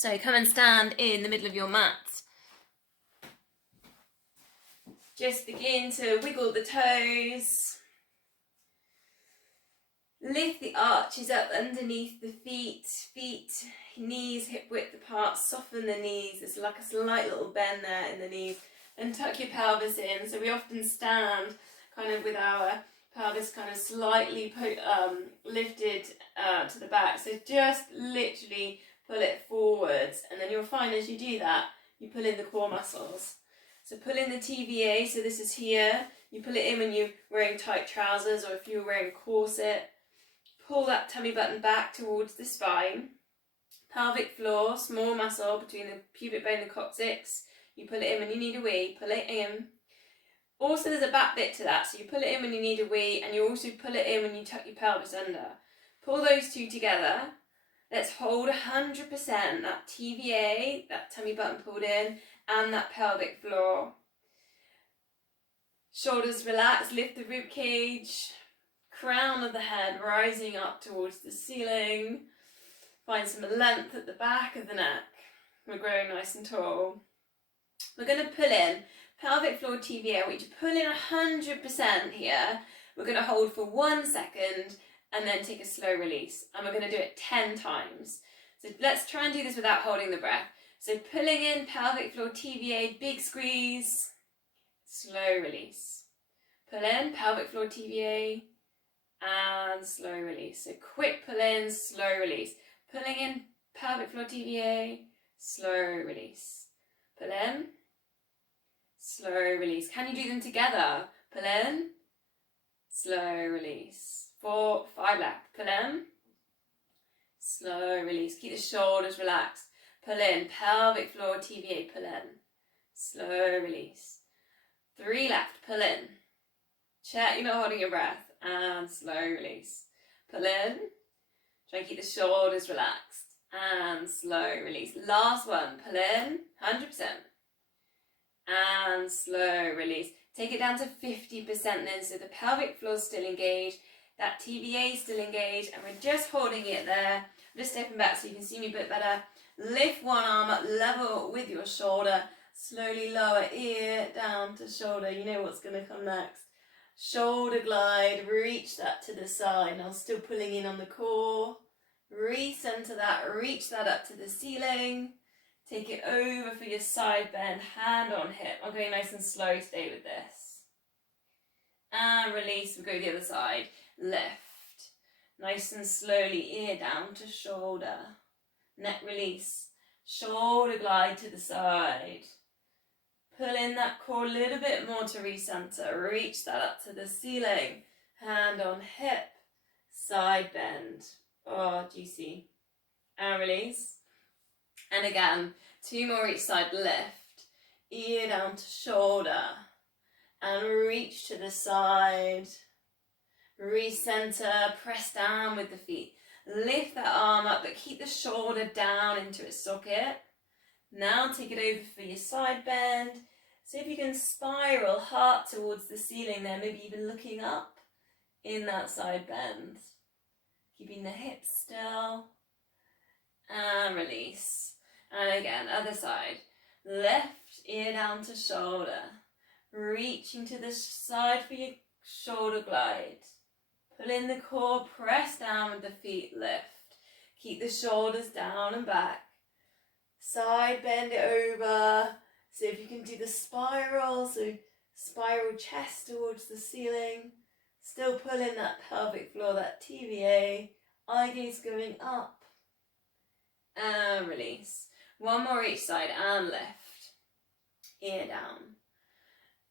So come and stand in the middle of your mat. Just begin to wiggle the toes. Lift the arches up underneath the feet, knees hip width apart, soften the knees. There's like a slight little bend there in the knees. And tuck your pelvis in. So we often stand kind of with our pelvis kind of slightly lifted to the back. So just literally pull it forwards, and then you'll find as you do that, you pull in the core muscles. So pull in the TVA, so this is here. You pull it in when you're wearing tight trousers or if you're wearing a corset. Pull that tummy button back towards the spine. Pelvic floor, small muscle between the pubic bone and the coccyx. You pull it in when you need a wee, pull it in. Also there's a back bit to that, so you pull it in when you need a wee, and you also pull it in when you tuck your pelvis under. Pull those two together. Let's hold 100%, that TVA, that tummy button pulled in, and that pelvic floor. Shoulders relaxed, lift the rib cage, crown of the head rising up towards the ceiling. Find some length at the back of the neck. We're growing nice and tall. We're going to pull in pelvic floor TVA. I want you to pull in 100% here. We're going to hold for 1 second and then take a slow release. And we're going to do it 10 times. So let's try and do this without holding the breath. So pulling in pelvic floor TVA, big squeeze, slow release. Pull in pelvic floor TVA and slow release. So quick pull in, slow release. Pulling in pelvic floor TVA, slow release. Pull in, slow release. Can you do them together? Pull in, slow release. 4, 5 left. Pull in, slow release. Keep the shoulders relaxed. Pull in, pelvic floor TVA, pull in, slow release. 3 left. Pull in. Check you're not holding your breath, and slow release. Pull in. Try and keep the shoulders relaxed, and slow release. Last one. Pull in, 100%, and slow release. Take it down to 50% then, so the pelvic floor is still engaged, that TVA is still engaged, and we're just holding it there. I'm just stepping back so you can see me a bit better. Lift one arm up level with your shoulder. Slowly lower ear down to shoulder. You know what's going to come next. Shoulder glide, reach that to the side. Now still pulling in on the core. Recenter that, reach that up to the ceiling. Take it over for your side bend, hand on hip. I'm going nice and slow today with this. And release, we'll go the other side. Lift. Nice and slowly, ear down to shoulder. Neck release. Shoulder glide to the side. Pull in that core a little bit more to recenter. Reach that up to the ceiling. Hand on hip. Side bend. Oh, juicy. And release. And again, 2 more each side. Lift. Ear down to shoulder. And reach to the side. Recenter. Press down with the feet. Lift that arm up, but keep the shoulder down into its socket. Now take it over for your side bend. See if you can spiral heart towards the ceiling there, maybe even looking up in that side bend. Keeping the hips still. And release. And again, other side. Left ear down to shoulder. Reaching to the side for your shoulder glide. Pull in the core, press down with the feet, lift. Keep the shoulders down and back. Side bend it over. See if you can do the spiral, so spiral chest towards the ceiling. Still pull in that pelvic floor, that TVA. Eye gaze going up. And release. 1 more each side and lift. Ear down.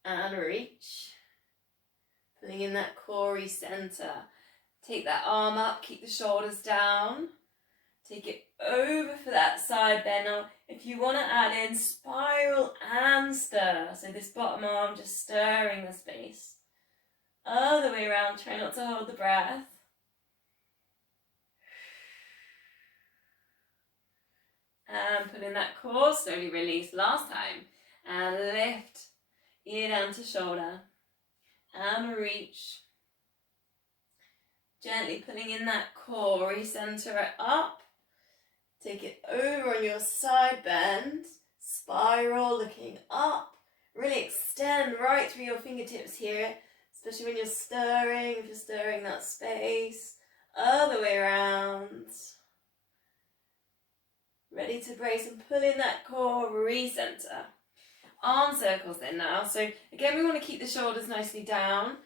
And reach. Pulling in that core center. Take that arm up, keep the shoulders down. Take it over for that side bend. Now, if you want to add in spiral and stir, so this bottom arm just stirring the space. Other way around, try not to hold the breath. And put in that core, slowly release last time. And lift, ear down to shoulder. And reach. Gently pulling in that core, recenter it up. Take it over on your side bend, spiral, looking up. Really extend right through your fingertips here, especially when you're stirring, if you're stirring that space. Other way around. Ready to brace and pull in that core, recenter. Arm circles then now. So again, we want to keep the shoulders nicely down.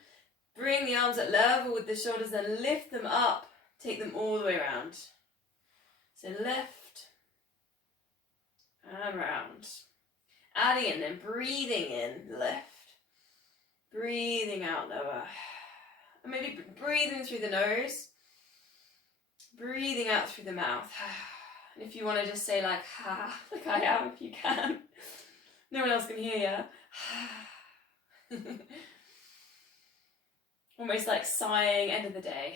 Bring the arms at level with the shoulders, then lift them up. Take them all the way around. So left and round. Adding in then, breathing in, lift. Breathing out, lower. And maybe breathing through the nose. Breathing out through the mouth. And if you want to just say like, ha, like I am, if you can. No one else can hear you. Almost like sighing, end of the day.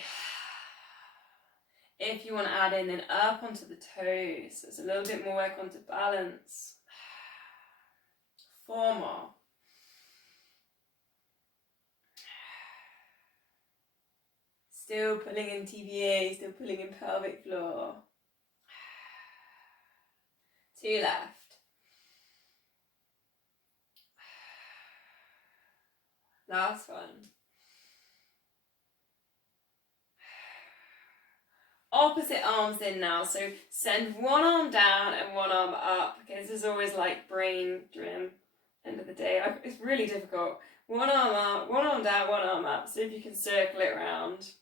If you want to add in, then up onto the toes. So it's a little bit more work onto balance. 4 more. Still pulling in TVA, still pulling in pelvic floor. 2 left. Last one. Opposite arms in now, so send one arm down and one arm up. Okay, this is always like brain dream, end of the day. It's really difficult. One arm up, one arm down, one arm up. See if you can circle it around.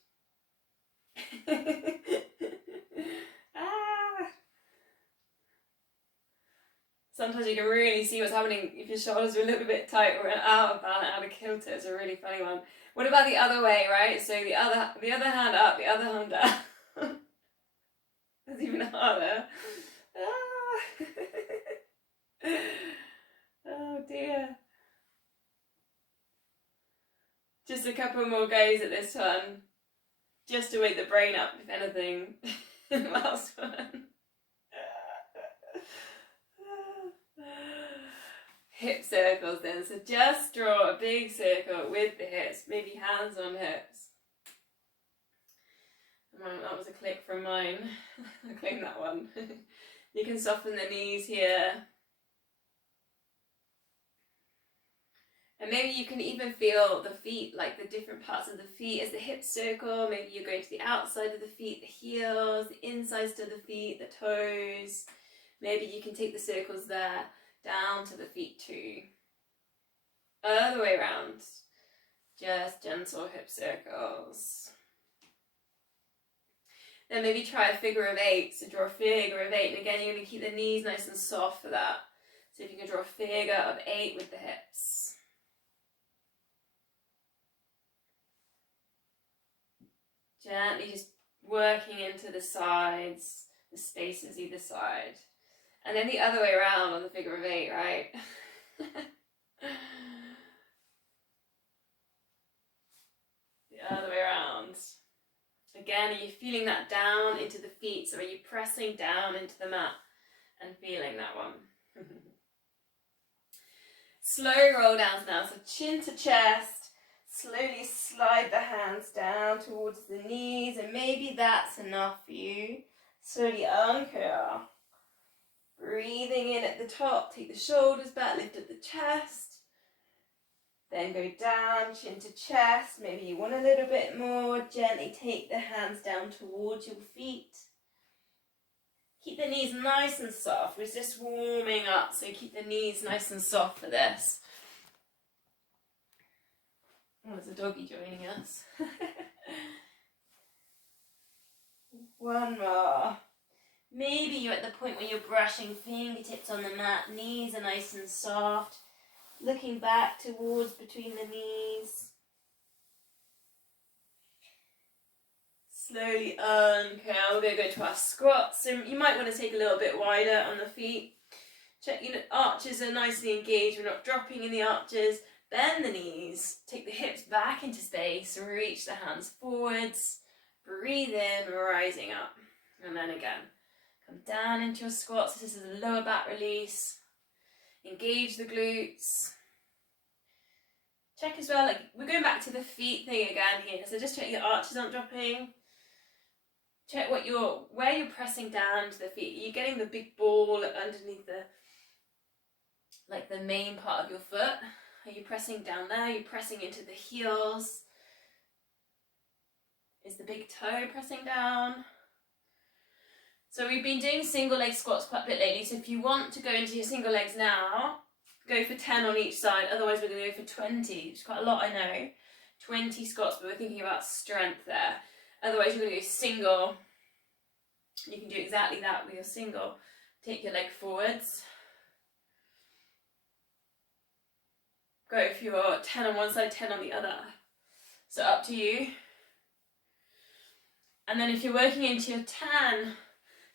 Sometimes you can really see what's happening if your shoulders are a little bit tight or out of balance, out of kilter. It's a really funny one. What about the other way, right? So the other hand up, the other hand down. That's even harder. Oh dear. Just a couple more goes at this one. Just to wake the brain up, if anything. Last one. Hip circles then. So just draw a big circle with the hips. Maybe hands on hips. That was a click from mine. I claimed that one. You can soften the knees here. And maybe you can even feel the feet, like the different parts of the feet as the hips circle. Maybe you're going to the outside of the feet, the heels, the insides of the feet, the toes. Maybe you can take the circles there down to the feet too. Other way around. Just gentle hip circles. Then maybe try a figure of 8. So draw a figure of 8. And again, you're going to keep the knees nice and soft for that. So if you can draw a figure of 8 with the hips. Gently just working into the sides, the spaces either side. And then the other way around on the figure of 8, right? The other way around. Again, are you feeling that down into the feet? So are you pressing down into the mat and feeling that one? Slow roll downs now. So chin to chest. Slowly slide the hands down towards the knees. And maybe that's enough for you. Slowly uncurl. Breathing in at the top. Take the shoulders back. Lift up the chest. Then go down, chin to chest. Maybe you want a little bit more. Gently take the hands down towards your feet. Keep the knees nice and soft. We're just warming up, so keep the knees nice and soft for this. Oh, there's a doggy joining us. One more. Maybe you're at the point where you're brushing fingertips on the mat. Knees are nice and soft. Looking back towards between the knees. Slowly uncurl. We're going to go to our squats. So you might want to take a little bit wider on the feet. Check, arches are nicely engaged. We're not dropping in the arches. Bend the knees. Take the hips back into space. Reach the hands forwards. Breathe in, rising up. And then again. Come down into your squats. This is a lower back release. Engage the glutes. Check as well, like, we're going back to the feet thing again here. So just check your arches aren't dropping. check where you're pressing down to the feet. Are you getting the big ball underneath the main part of your foot? Are you pressing down there? Are you pressing into the heels? Is the big toe pressing down? So we've been doing single leg squats quite a bit lately, so if you want to go into your single legs now, go for 10 on each side, otherwise we're going to go for 20, which is quite a lot, I know. 20 squats, but we're thinking about strength there. Otherwise you're going to go single. You can do exactly that with your single. Take your leg forwards. Go for your 10 on one side, 10 on the other. So up to you. And then if you're working into your 10,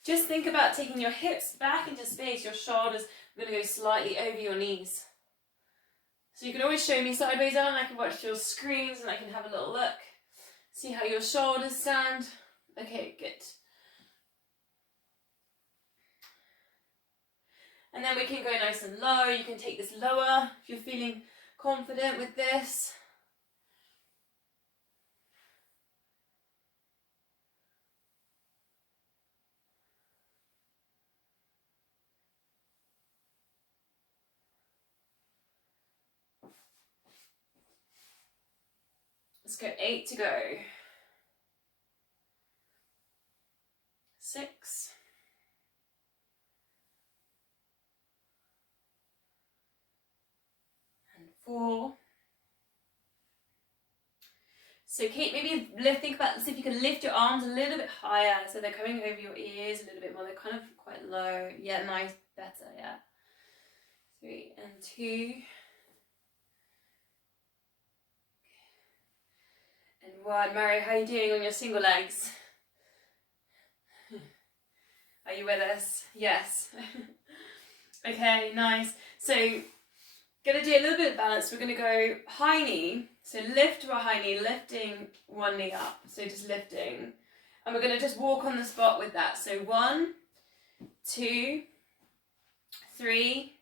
just think about taking your hips back into space, your shoulders are going to go slightly over your knees. So you can always show me sideways on, I can watch your screens and I can have a little look. See how your shoulders stand. Okay, good. And then we can go nice and low. You can take this lower if you're feeling confident with this. Let's go 8 to go. 6. 4. So Kate, maybe think about, see if you can lift your arms a little bit higher so they're coming over your ears a little bit more. They're kind of quite low. Yeah, nice, better, yeah. 3 and 2. And 1. Mary, how are you doing on your single legs? Are you with us? Yes. Okay, nice. So, gonna do a little bit of balance. We're gonna go high knee. So lift to a high knee, lifting one knee up. So just lifting. And we're gonna just walk on the spot with that. So 1, 2, 3,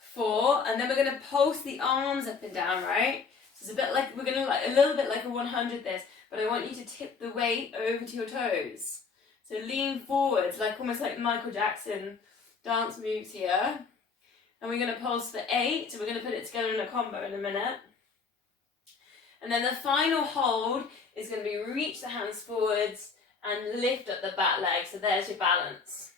4. And then we're gonna pulse the arms up and down, right? So it's a bit like, we're gonna a little bit like a 100 this, but I want you to tip the weight over to your toes. So lean forwards, like almost like Michael Jackson dance moves here. And we're going to pulse for 8, so we're going to put it together in a combo in a minute. And then the final hold is going to be reach the hands forwards and lift up the back leg, so there's your balance.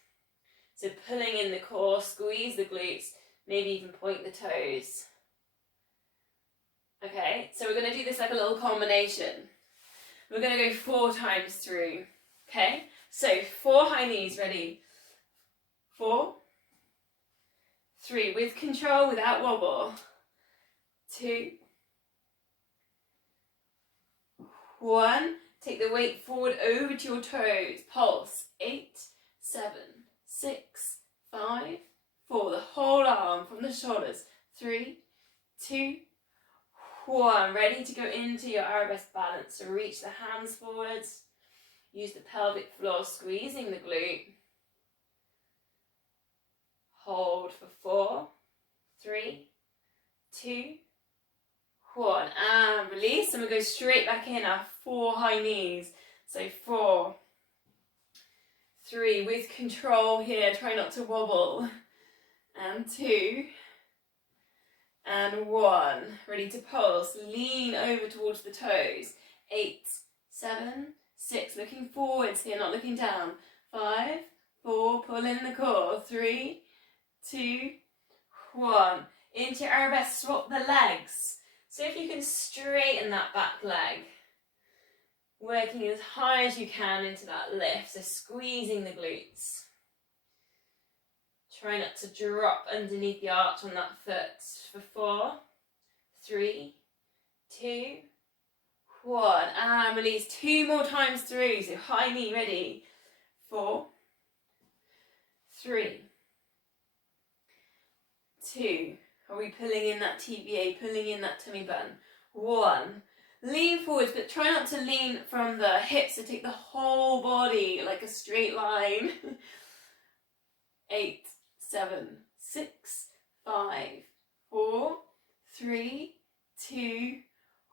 So pulling in the core, squeeze the glutes, maybe even point the toes. Okay, so we're going to do this like a little combination. We're going to go 4 times through. Okay, so 4 high knees, ready? 4, 3, with control, without wobble. 2, 1, take the weight forward over to your toes, pulse. 8, 7, 6, 5, 4, the whole arm from the shoulders. 3, 2, 1, ready to go into your arabesque balance. So reach the hands forwards, use the pelvic floor, squeezing the glute. Hold for 4, 3, 2, 1, and release. And we go straight back in our 4 high knees. So 4, 3, with control here, try not to wobble. And 2, and 1, ready to pulse. Lean over towards the toes. 8, 7, 6, looking forwards here, not looking down. 5, 4, pull in the core. 3, 2, 1. Into your arabesque, swap the legs. So if you can straighten that back leg, working as high as you can into that lift, so squeezing the glutes. Try not to drop underneath the arch on that foot for 4, 3, 2, 1, and release. 2 more times through, so high knee, ready? 4, 3, 2, are we pulling in that TBA, pulling in that tummy button? 1, lean forwards, but try not to lean from the hips, so take the whole body like a straight line. 8, 7, 6, 5, 4, 3, 2,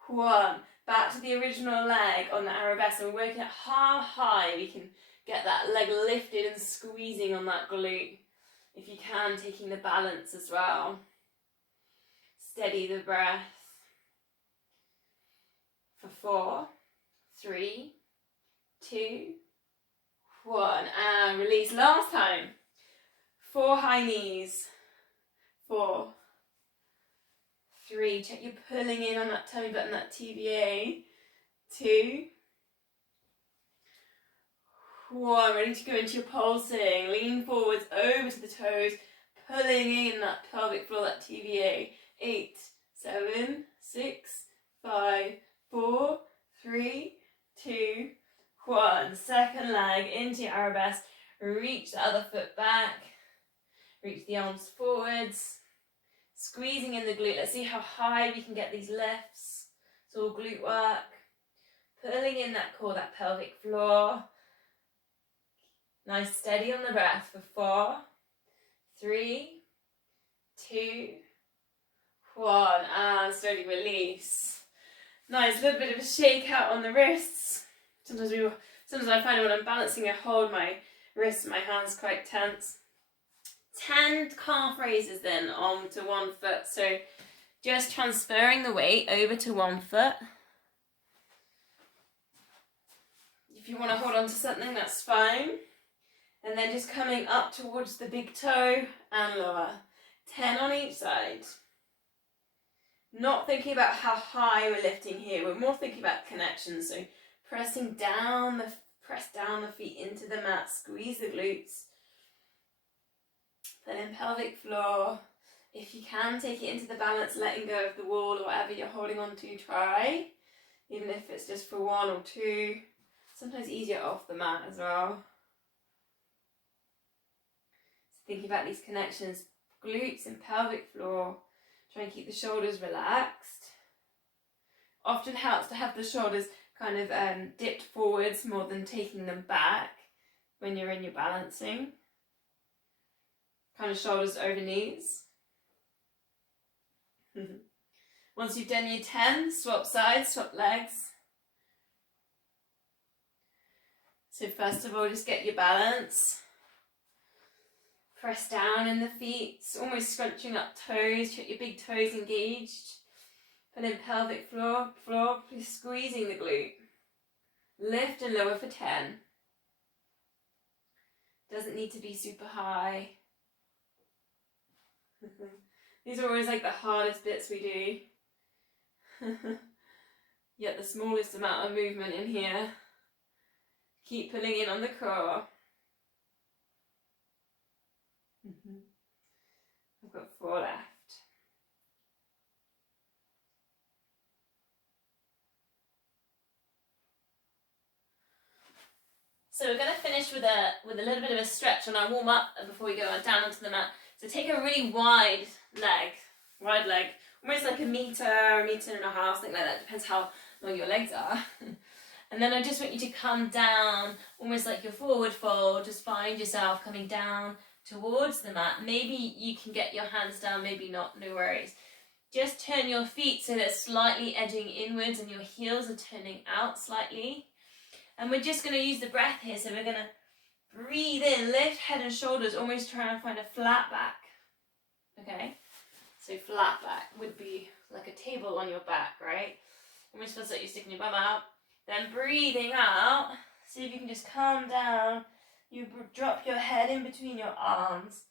1. Back to the original leg on the arabesque, and we're working at how high we can get that leg lifted and squeezing on that glute. If you can, taking the balance as well. Steady the breath. For 4, 3, 2, 1, and release. Last time. 4 high knees. 4, 3, check you're pulling in on that tummy button, that TVA. 2, 1, ready to go into your pulsing. Lean forwards over to the toes, pulling in that pelvic floor, that TVA. 8, 7, 6, 5, 4, 3, 2, 1. Second leg into your arabesque. Reach the other foot back. Reach the arms forwards. Squeezing in the glute. Let's see how high we can get these lifts. It's all glute work. Pulling in that core, that pelvic floor. Nice, steady on the breath for 4, 3, 2, 1. And slowly release. Nice, a little bit of a shake out on the wrists. Sometimes I find when I'm balancing, I hold my wrists and my hands quite tense. 10 calf raises then onto one foot. So just transferring the weight over to one foot. If you want to hold on to something, that's fine. And then just coming up towards the big toe and lower. 10 on each side. Not thinking about how high we're lifting here. We're more thinking about connection. So press down the feet into the mat. Squeeze the glutes. Then in pelvic floor. If you can, take it into the balance, letting go of the wall or whatever you're holding on to, try. Even if it's just for 1 or 2. Sometimes easier off the mat as well. So thinking about these connections, glutes and pelvic floor. Try and keep the shoulders relaxed. Often helps to have the shoulders kind of dipped forwards more than taking them back when you're in your balancing. Kind of shoulders over knees. Once you've done your 10, swap sides, swap legs. So first of all, just get your balance. Press down in the feet, almost scrunching up toes, get your big toes engaged. And then pelvic floor, please squeezing the glute. Lift and lower for 10. Doesn't need to be super high. These are always like the hardest bits we do. Yet the smallest amount of movement in here. Keep pulling in on the core. I've got 4 left. So we're going to finish with a little bit of a stretch on our warm up before we go down onto the mat. So take a really wide leg, almost like a metre and a half, something like that. Depends how long your legs are. And then I just want you to come down, almost like your forward fold. Just find yourself coming down towards the mat. Maybe you can get your hands down, maybe not, no worries. Just turn your feet so they're slightly edging inwards and your heels are turning out slightly. And we're just going to use the breath here. So we're going to breathe in, lift head and shoulders, almost try and find a flat back. Okay? So flat back would be like a table on your back, right? Almost feels like you're sticking your bum out. Then breathing out, see if you can just calm down. You drop your head in between your arms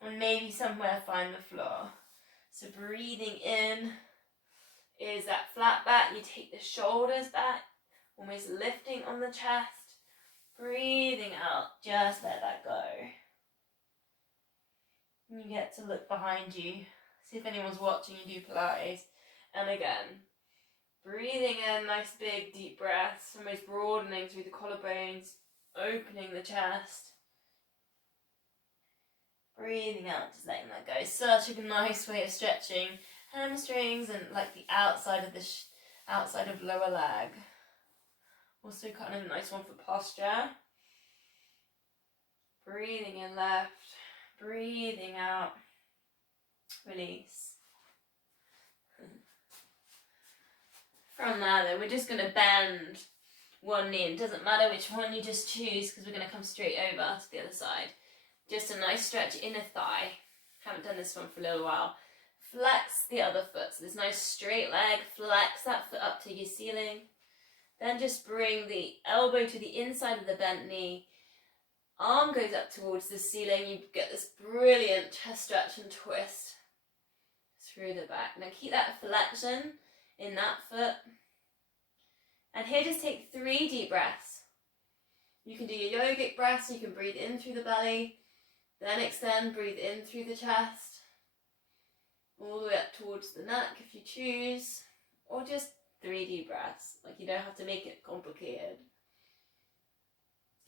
and maybe somewhere find the floor. So breathing in is that flat back. You take the shoulders back, almost lifting on the chest. Breathing out, just let that go. And you get to look behind you, see if anyone's watching you do Pilates. And again, breathing in, nice big deep breaths, almost broadening through the collarbones, opening the chest. Breathing out, just letting that go. Such a nice way of stretching hamstrings and like the outside of the outside of lower leg. Also kind of a nice one for posture. Breathing in left, breathing out, release. From there then, we're just going to bend one knee. It doesn't matter which one you just choose because we're going to come straight over to the other side. Just a nice stretch inner thigh. Haven't done this one for a little while. Flex the other foot. So this nice straight leg, flex that foot up to your ceiling. Then just bring the elbow to the inside of the bent knee. Arm goes up towards the ceiling. You get this brilliant chest stretch and twist through the back. Now keep that flexion in that foot. And here just take 3 deep breaths. You can do your yogic breaths. You can breathe in through the belly. Then extend, breathe in through the chest. All the way up towards the neck if you choose. Or just 3 deep breaths. Like, you don't have to make it complicated.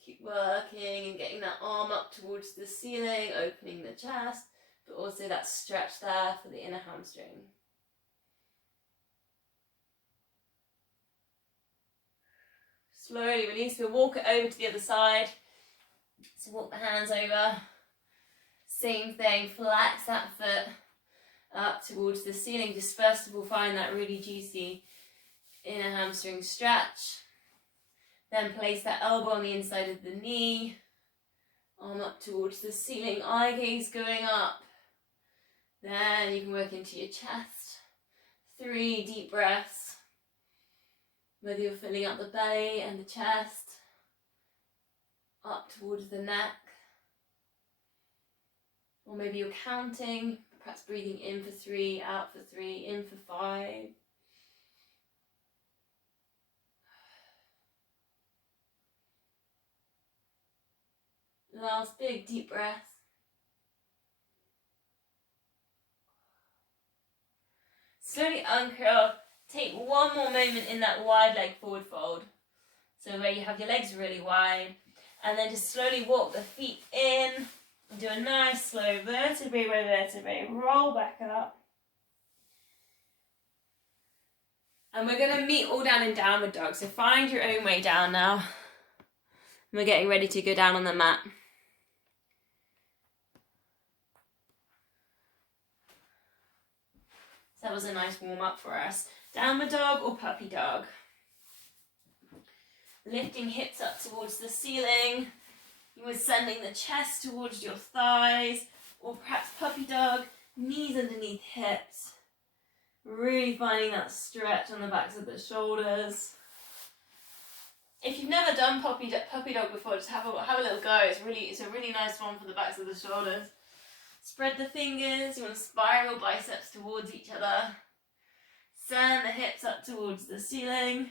Keep working and getting that arm up towards the ceiling, opening the chest, but also that stretch there for the inner hamstring. Slowly release. We'll walk it over to the other side. So walk the hands over. Same thing, flex that foot up towards the ceiling. Just first of all find that really juicy inner hamstring stretch. Then place that elbow on the inside of the knee. Arm up towards the ceiling, eye gaze going up. Then you can work into your chest. 3 deep breaths. Whether you're filling up the belly and the chest. Up towards the neck. Or maybe you're counting, perhaps breathing in for 3, out for 3, in for 5. Last big deep breath. Slowly uncurl. Take one more moment in that wide leg forward fold. So where you have your legs really wide. And then just slowly walk the feet in. And do a nice slow vertebrae by vertebrae. Roll back up. And we're going to meet all down in downward dog. So find your own way down now. We're getting ready to go down on the mat. So that was a nice warm up for us. Downward dog or puppy dog. Lifting hips up towards the ceiling. You were sending the chest towards your thighs. Or perhaps puppy dog, knees underneath hips. Really finding that stretch on the backs of the shoulders. If you've never done puppy dog before, just have a little go. It's a really nice one for the backs of the shoulders. Spread the fingers. You want to spiral biceps towards each other. Send the hips up towards the ceiling.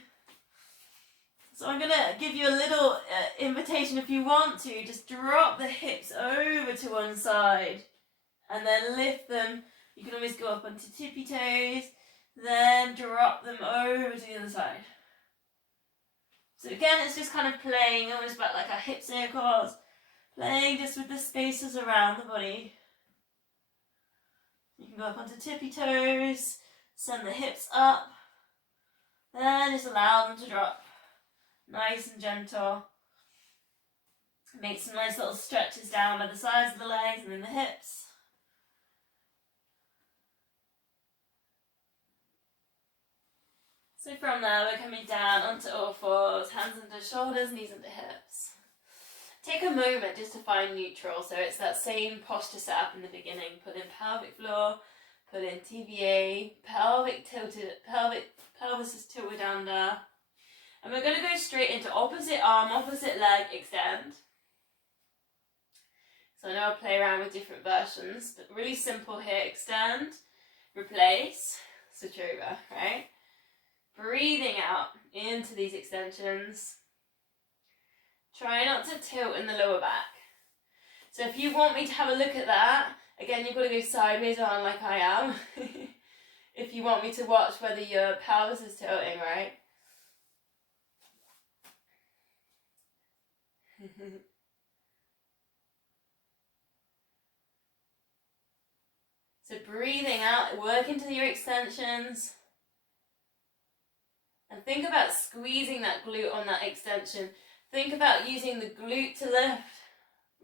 So I'm going to give you a little invitation if you want to. Just drop the hips over to one side. And then lift them. You can always go up onto tippy toes. Then drop them over to the other side. So again, it's just kind of playing almost about like our hip circles. Playing just with the spaces around the body. You can go up onto tippy toes. Send the hips up. Then just allow them to drop. Nice and gentle. Make some nice little stretches down by the sides of the legs and then the hips. So from there, we're coming down onto all fours, hands under shoulders, knees under hips. Take a moment just to find neutral. So it's that same posture set up in the beginning. Put in pelvic floor, put in TVA, pelvis is tilted under. And we're going to go straight into opposite arm, opposite leg, extend. So I know I'll play around with different versions, but really simple here. Extend, replace, switch over, right? Breathing out into these extensions. Try not to tilt in the lower back. So if you want me to have a look at that, again, you've got to go sideways on like I am. If you want me to watch whether your pelvis is tilting, right? So breathing out, work into your extensions. And think about squeezing that glute on that extension. Think about using the glute to lift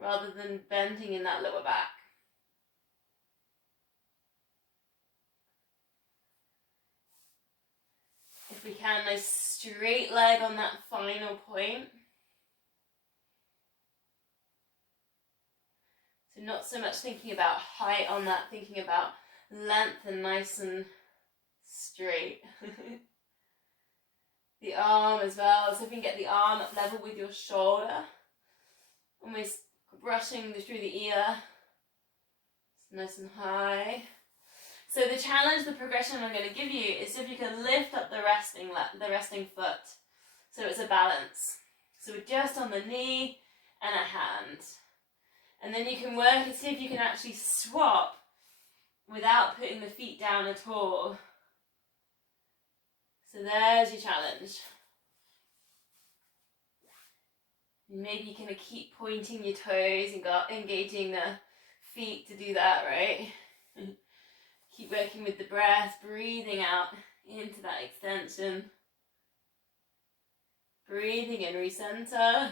rather than bending in that lower back. If we can, And nice straight leg on that final point. So not so much thinking about height on that, thinking about length and nice and straight. The arm as well, so if you can get the arm up level with your shoulder, almost brushing through the ear. It's nice and high. So the challenge, the progression I'm going to give you is if you can lift up the resting foot so it's a balance. So we're just on the knee and a hand. And then you can work and see if you can actually swap without putting the feet down at all. So there's your challenge. Maybe you can keep pointing your toes and engaging the feet to do that, right? Keep working with the breath, breathing out into that extension. Breathing in, recenter.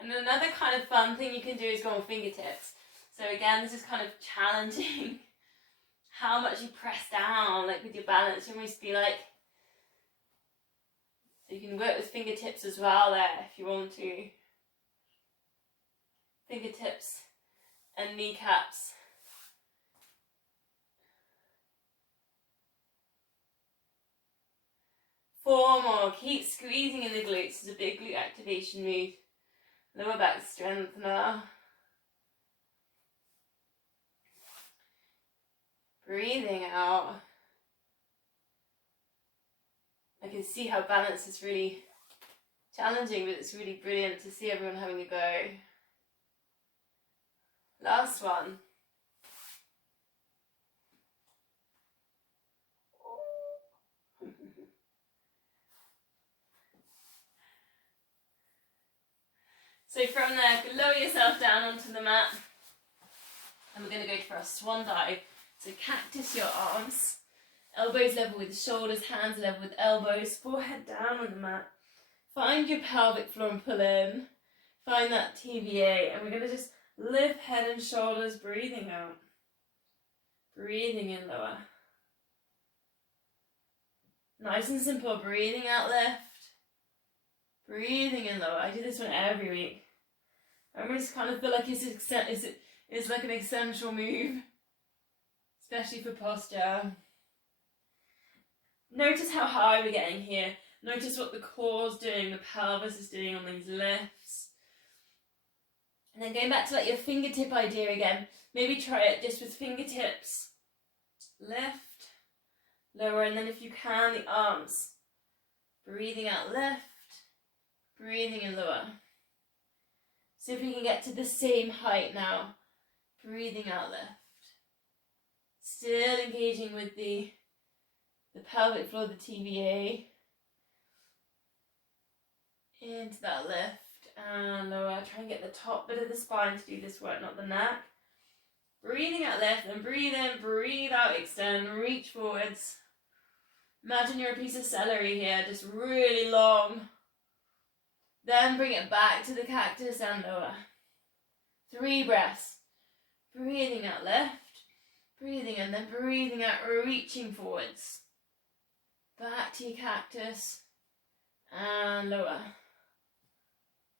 And another kind of fun thing you can do is go on fingertips. So again, this is kind of challenging how much you press down, like with your balance. You almost be like, so you can work with fingertips as well there if you want to. Fingertips and kneecaps. Four more. Keep squeezing in the glutes. It's a big glute activation move. Lower back strength now. Breathing out. I can see how balance is really challenging, but it's really brilliant to see everyone having a go. Last one. So from there, lower yourself down onto the mat. And we're going to go for a swan dive. So cactus your arms. Elbows level with the shoulders, hands level with elbows, forehead down on the mat. Find your pelvic floor and pull in. Find that TVA, and we're going to just lift head and shoulders, breathing out. Breathing in, lower. Nice and simple, breathing out, lift. Breathing in, lower. I do this one every week. I just kind of feel like it's like an essential move, especially for posture. Notice how high we're getting here. Notice what the core's doing, the pelvis is doing on these lifts. And then going back to like your fingertip idea again, maybe try it just with fingertips. Lift, lower, and then if you can, the arms. Breathing out, lift, breathing in, lower. See if we can get to the same height now. Breathing out, lift. Still engaging with the pelvic floor, the TVA. Into that lift and lower. Try and get the top bit of the spine to do this work, not the neck. Breathing out, lift, and breathe in, breathe out, extend, reach forwards. Imagine you're a piece of celery here, just really long. Then bring it back to the cactus and lower. 3 breaths. Breathing out, lift. Breathing in, then breathing out, reaching forwards. Back to your cactus and lower.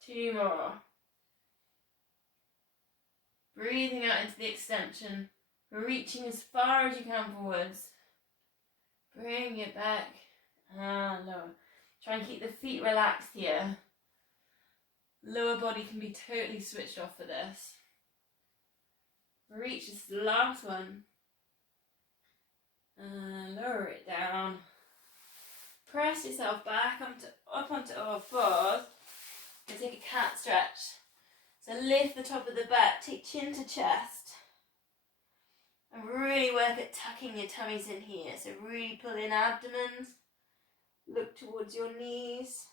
2 more. Breathing out into the extension, reaching as far as you can forwards. Bring it back and lower. Try and keep the feet relaxed here. Lower body can be totally switched off for this. Reach, this is the last one. And lower it down. Press yourself back up onto all fours. And take a cat stretch. So lift the top of the back, take chin to chest. And really work at tucking your tummies in here. So really pull in abdomens. Look towards your knees.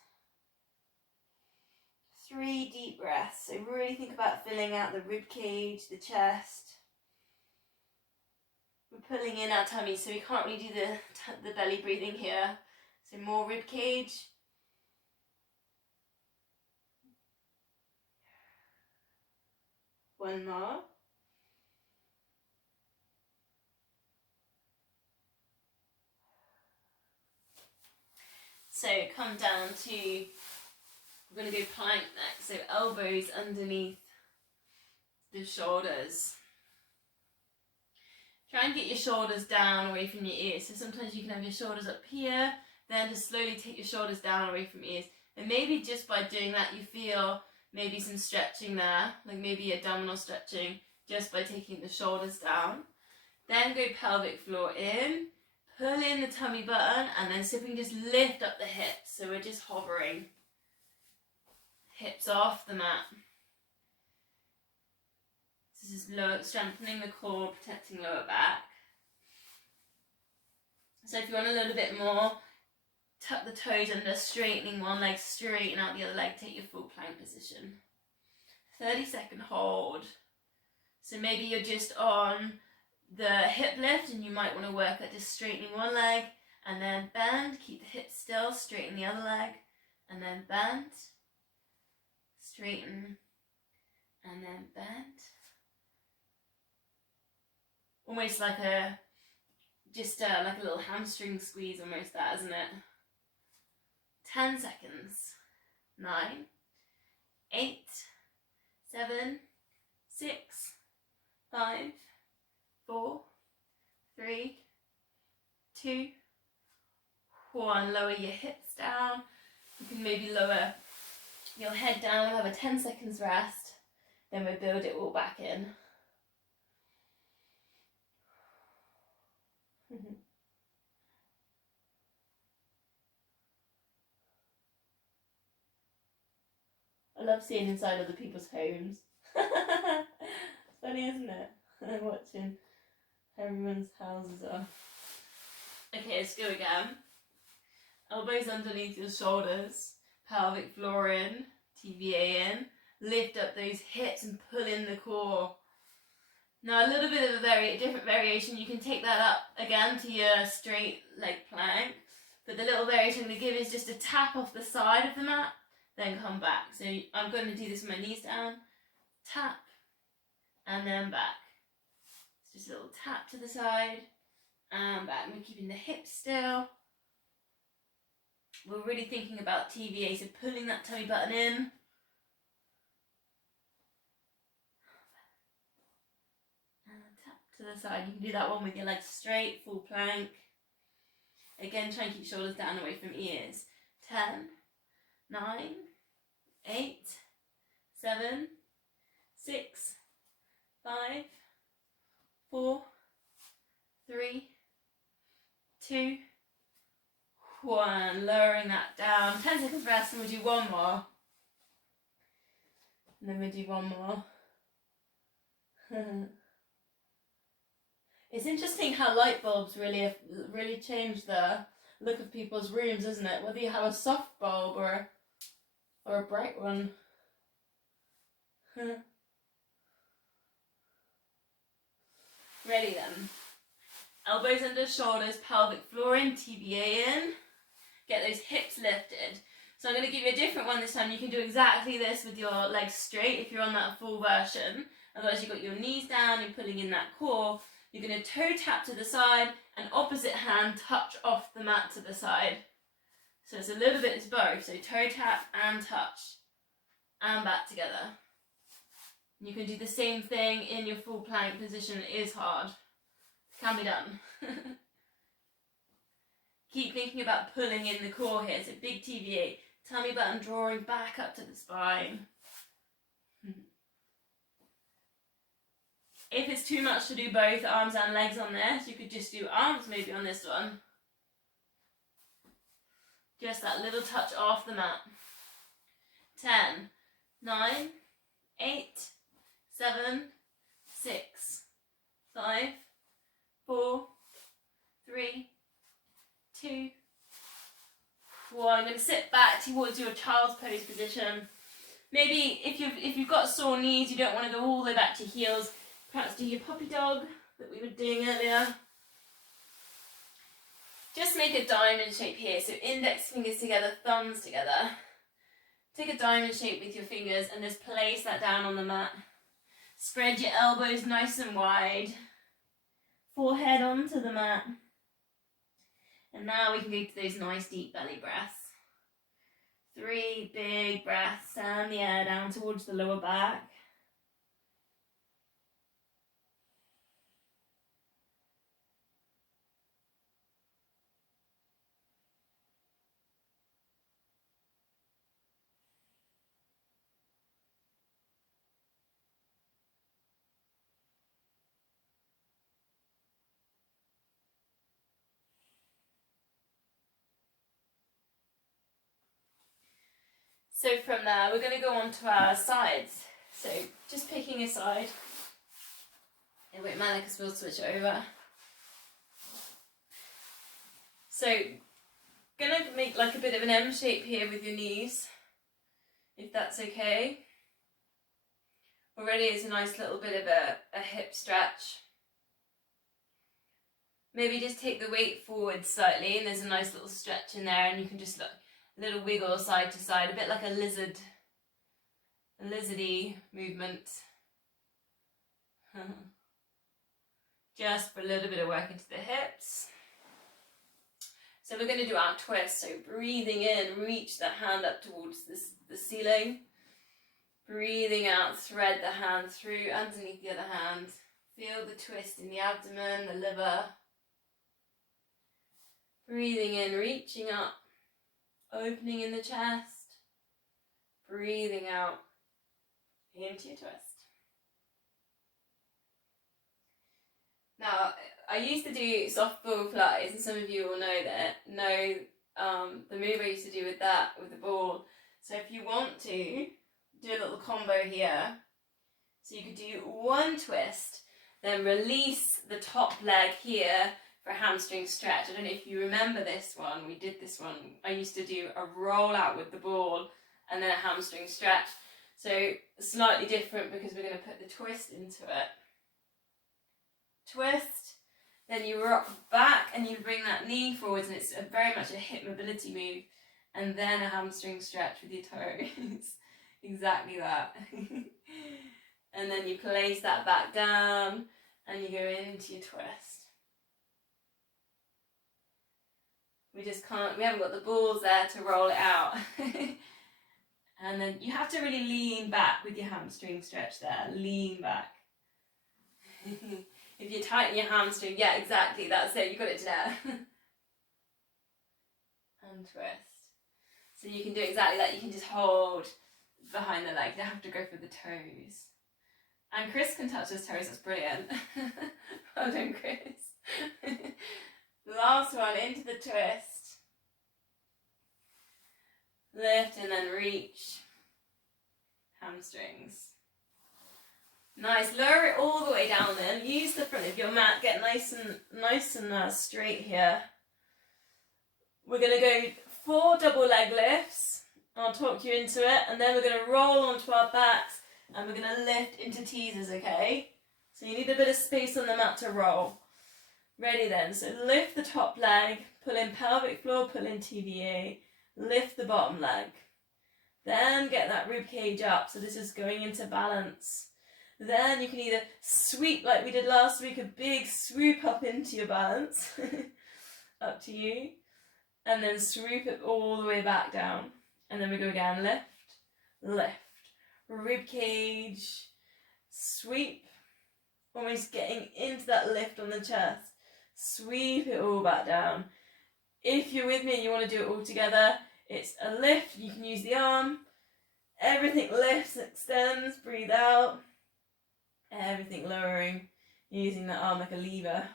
3 deep breaths. So really think about filling out the rib cage, the chest. We're pulling in our tummy, so we can't really do the belly breathing here. So more rib cage. One more. So come down to, we're going to go plank next. So elbows underneath the shoulders. Try and get your shoulders down away from your ears. So sometimes you can have your shoulders up here, then just slowly take your shoulders down away from your ears. And maybe just by doing that you feel maybe some stretching there, like maybe abdominal stretching, just by taking the shoulders down. Then go pelvic floor in, pull in the tummy button, and then see if we can just lift up the hips. So we're just hovering. Hips off the mat. This is strengthening the core, protecting lower back. So if you want a little bit more, tuck the toes under, straightening one leg, straighten out the other leg, take your full plank position. 30-second hold. So maybe you're just on the hip lift and you might want to work at just straightening one leg and then bend, keep the hips still, straighten the other leg, and then bend, straighten, and then bend. Almost like a little hamstring squeeze, almost that, isn't it? 10 seconds. 9, 8, 7, 6, 5, 4, 3, 2, 1. Lower your hips down. You can maybe lower your head down. We'll have a 10 seconds rest. Then we'll build it all back in. I love seeing inside other people's homes. It's funny, isn't it? I'm watching everyone's houses are. Okay, let's go again. Elbows underneath your shoulders, pelvic floor in, TVA in. Lift up those hips and pull in the core. Now a little bit of a different variation, you can take that up again to your straight leg plank, but the little variation I'm going to give is just a tap off the side of the mat, then come back. So I'm going to do this with my knees down, tap, and then back. It's just a little tap to the side, and back. We're keeping the hips still. We're really thinking about TVA, so pulling that tummy button in. To the side. You can do that one with your legs straight, full plank. Again, try and keep shoulders down away from ears. 10, 9, 8, 7, 6, 5, 4, 3, 2, 1. Lowering that down. 10 seconds rest and we'll do one more. And then we'll do one more. It's interesting how light bulbs really change the look of people's rooms, isn't it? Whether you have a soft bulb or a bright one. Ready then. Elbows under shoulders, pelvic floor in, TBA in. Get those hips lifted. So I'm going to give you a different one this time. You can do exactly this with your legs straight if you're on that full version. Otherwise you've got your knees down, you're pulling in that core. You're going to toe tap to the side and opposite hand touch off the mat to the side. So it's a little bit, it's both. So toe tap and touch and back together. You can do the same thing in your full plank position. It is hard. Can be done. Keep thinking about pulling in the core here. So big TVA. Tummy button drawing back up to the spine. If it's too much to do both arms and legs on this, you could just do arms maybe on this one. Just that little touch off the mat. 10, 9, 8, 7, 6, 5, 4, 3, 2, 1. I'm going to sit back towards your child's pose position. Maybe if you've got sore knees, you don't want to go all the way back to heels. Perhaps do your puppy dog that we were doing earlier. Just make a diamond shape here. So index fingers together, thumbs together. Take a diamond shape with your fingers and just place that down on the mat. Spread your elbows nice and wide. Forehead onto the mat. And now we can go to those nice deep belly breaths. 3 big breaths down the air, down towards the lower back. So from there, we're going to go on to our sides. So just picking a side. It won't matter because we'll switch it over. So, gonna make like a bit of an M shape here with your knees, if that's okay. Already it's a nice little bit of a hip stretch. Maybe just take the weight forward slightly and there's a nice little stretch in there, and you can just look, a little wiggle side to side, a bit like a lizardy movement. Just for a little bit of work into the hips. So we're going to do our twist. So breathing in, reach that hand up towards the ceiling. Breathing out, thread the hand through underneath the other hand. Feel the twist in the abdomen, the liver. Breathing in, reaching up, opening in the chest. Breathing out into your twist. Now, I used to do softball Pilates, and some of you will know the move I used to do with that, with the ball. So if you want to, do a little combo here. So you could do one twist, then release the top leg here for a hamstring stretch. I don't know if you remember this one, we did this one. I used to do a roll out with the ball and then a hamstring stretch. So slightly different because we're going to put the twist into it. Twist, then you rock back and you bring that knee forwards, and it's very much a hip mobility move, and then a hamstring stretch with your toes. Exactly that. And then you place that back down and you go into your twist. We haven't got the balls there to roll it out. And then you have to really lean back with your hamstring stretch there. Lean back. If you tighten your hamstring, yeah, exactly, that's it, you got it there. And twist. So you can do exactly that, you can just hold behind the leg, you don't have to go for the toes. And Chris can touch his toes, that's brilliant. Well done, Chris. Last one, into the twist. Lift and then reach. Hamstrings. Nice, lower it all the way down then. Use the front of your mat, get nice and straight here. We're going to go 4 double leg lifts. I'll talk you into it, and then we're going to roll onto our backs and we're going to lift into teasers, okay? So you need a bit of space on the mat to roll. Ready then, so lift the top leg, pull in pelvic floor, pull in TVA, lift the bottom leg. Then get that rib cage up, so this is going into balance. Then you can either sweep like we did last week, a big swoop up into your balance, up to you, and then swoop it all the way back down. And then we go again, lift, lift, rib cage, sweep, almost getting into that lift on the chest, sweep it all back down. If you're with me and you want to do it all together, it's a lift, you can use the arm, everything lifts, extends, breathe out. Everything lowering, using that arm like a lever.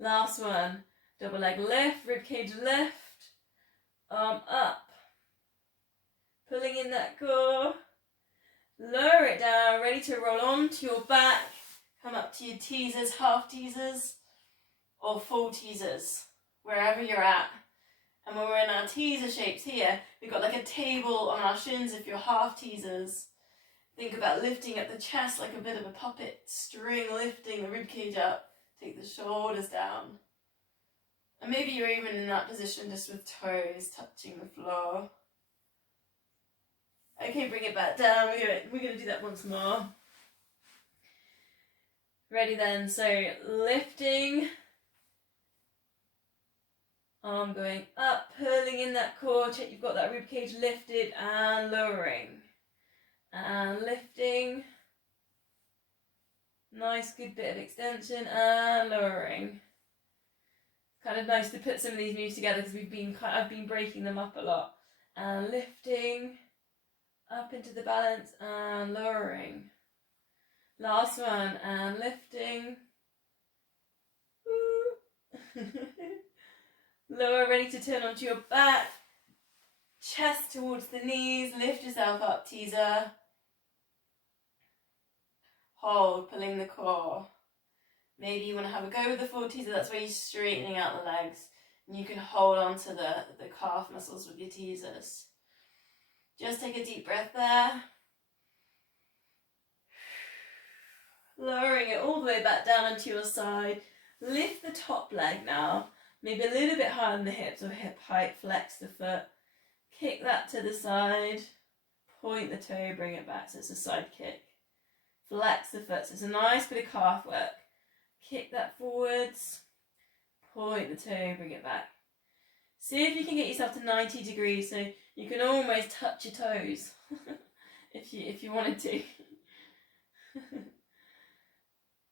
Last one, double leg lift, rib cage lift, arm up. Pulling in that core, lower it down, ready to roll onto your back. Come up to your teasers, half teasers, or full teasers, wherever you're at. And when we're in our teaser shapes here, we've got like a table on our shins if you're half teasers. Think about lifting up the chest like a bit of a puppet string, lifting the ribcage up, take the shoulders down. And maybe you're even in that position just with toes touching the floor. Okay, bring it back down, we're going to do that once more. Ready then, so lifting Arm going up, pulling in that core. Check you've got that rib cage lifted and lowering. And lifting. Nice, good bit of extension and lowering. Kind of nice to put some of these moves together because I've been breaking them up a lot. And lifting up into the balance and lowering. Last one, and lifting. Lower, ready to turn onto your back. Chest towards the knees, lift yourself up, teaser. Hold, pulling the core. Maybe you want to have a go with the full teaser, that's where you're straightening out the legs. And you can hold on to the calf muscles with your teasers. Just take a deep breath there. Lowering it all the way back down onto your side. Lift the top leg now. Maybe a little bit higher than the hips or hip height. Flex the foot. Kick that to the side. Point the toe, bring it back. So it's a side kick. Flex the foot. So it's a nice bit of calf work. Kick that forwards. Point the toe, bring it back. See if you can get yourself to 90 degrees so you can almost touch your toes if you wanted to.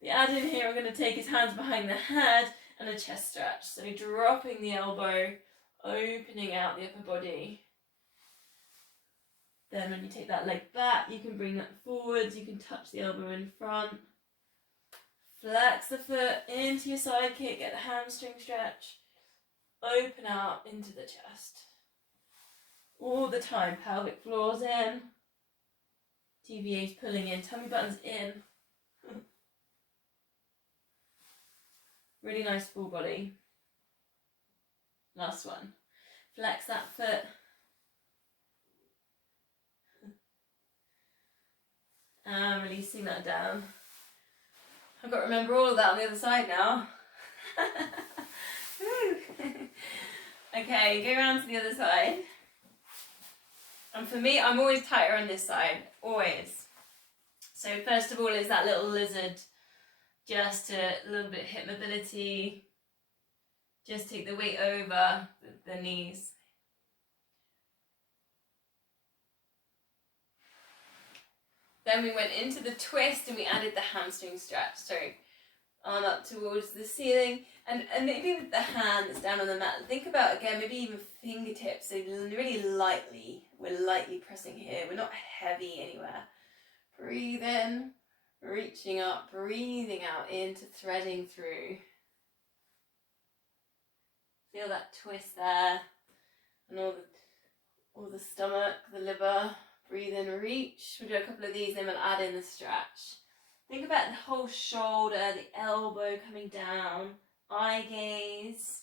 The add-in here I'm going to take is hands behind the head and a chest stretch. So dropping the elbow, opening out the upper body. Then when you take that leg back, you can bring that forwards, you can touch the elbow in front. Flex the foot into your side kick, get the hamstring stretch. Open out into the chest. All the time, pelvic floors in. TVA's pulling in, tummy buttons in. Really nice full body. Last one. Flex that foot. And releasing that down. I've got to remember all of that on the other side now. Okay, go around to the other side. And for me, I'm always tighter on this side. Always. So first of all is that little lizard. Just a little bit of hip mobility. Just take the weight over the knees. Then we went into the twist and we added the hamstring stretch. So arm up towards the ceiling. And maybe with the hand that's down on the mat, think about again, maybe even fingertips. So really lightly, we're lightly pressing here. We're not heavy anywhere. Breathe in. Reaching up, breathing out into threading through. Feel that twist there. And all the stomach, the liver. Breathe in, reach. We'll do a couple of these, then we'll add in the stretch. Think about the whole shoulder, the elbow coming down. Eye gaze.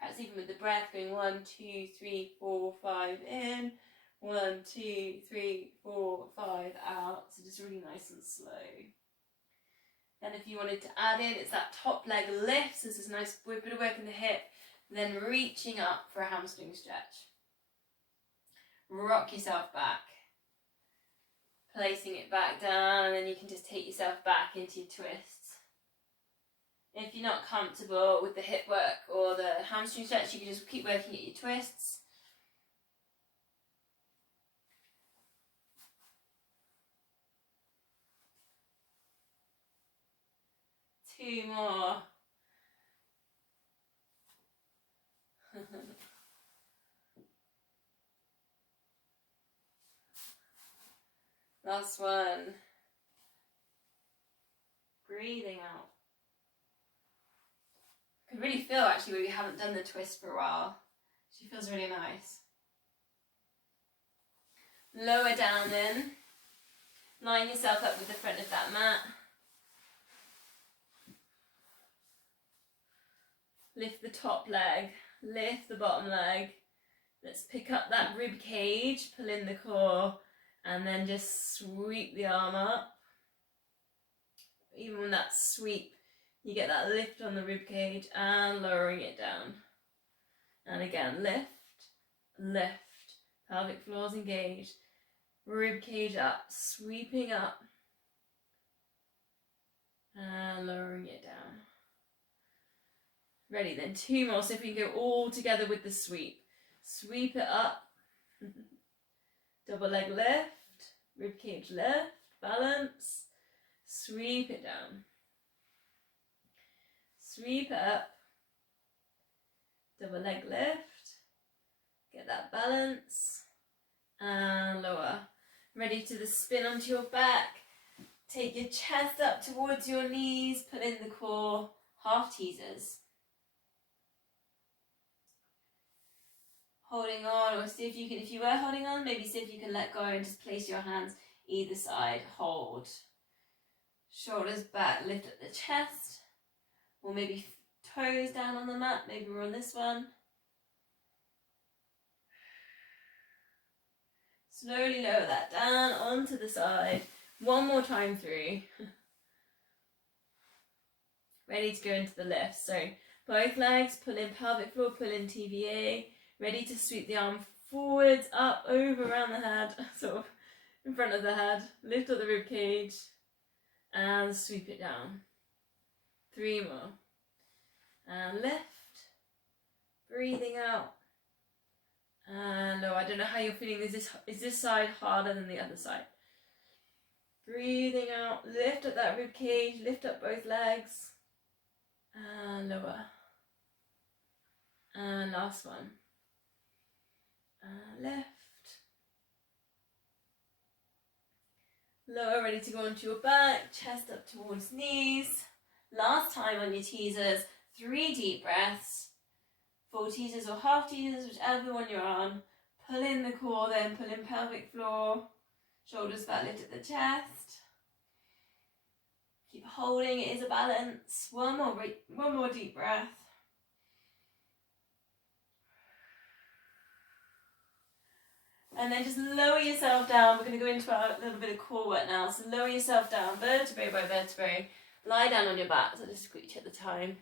Perhaps even with the breath going 1, 2, 3, 4, 5 in, 1, 2, 3, 4, 5 out. So just really nice and slow. Then if you wanted to add in, it's that top leg lift. So this is a nice bit of work in the hip. Then reaching up for a hamstring stretch. Rock yourself back. Placing it back down, and then you can just take yourself back into your twists. If you're not comfortable with the hip work or the hamstring stretch, you can just keep working at your twists. Two more. Last one. Breathing out. I can really feel actually where we haven't done the twist for a while. She feels really nice. Lower down then. Line yourself up with the front of that mat. Lift the top leg, lift the bottom leg. Let's pick up that rib cage, pull in the core, and then just sweep the arm up. Even with that sweep, you get that lift on the rib cage and lowering it down. And again, lift, lift, pelvic floors engaged. rib cage up, sweeping up and lowering it down. Ready, then 2 more. So if we can go all together with the sweep. Sweep it up. Double leg lift, rib cage lift, balance. Sweep it down. Sweep it up. Double leg lift. Get that balance. And lower. Ready to the spin onto your back. Take your chest up towards your knees. Pull in the core. Half teasers. Holding on, or see if you can, if you were holding on, maybe see if you can let go and just place your hands either side. Hold. Shoulders back, lift up the chest. Or maybe toes down on the mat. Maybe we're on this one. Slowly lower that down onto the side. One more time through. Ready to go into the lift. So both legs, pull in pelvic floor, pull in TVA. Ready to sweep the arm forwards, up, over, around the head, sort of in front of the head. Lift up the rib cage and sweep it down. 3 more. And lift. Breathing out. And no, I don't know how you're feeling. Is this side harder than the other side? Breathing out. Lift up that rib cage. Lift up both legs. And lower. And last one. Lift. Lower, ready to go onto your back. Chest up towards knees. Last time on your teasers. 3 deep breaths. Full teasers or half teasers, whichever one you're on. Pull in the core, then pull in pelvic floor. Shoulders back, lift at the chest. Keep holding, it is a balance. One more deep breath. And then just lower yourself down. We're going to go into our little bit of core work now. So lower yourself down, vertebrae by vertebrae. Lie down on your back. So just quickly check the time.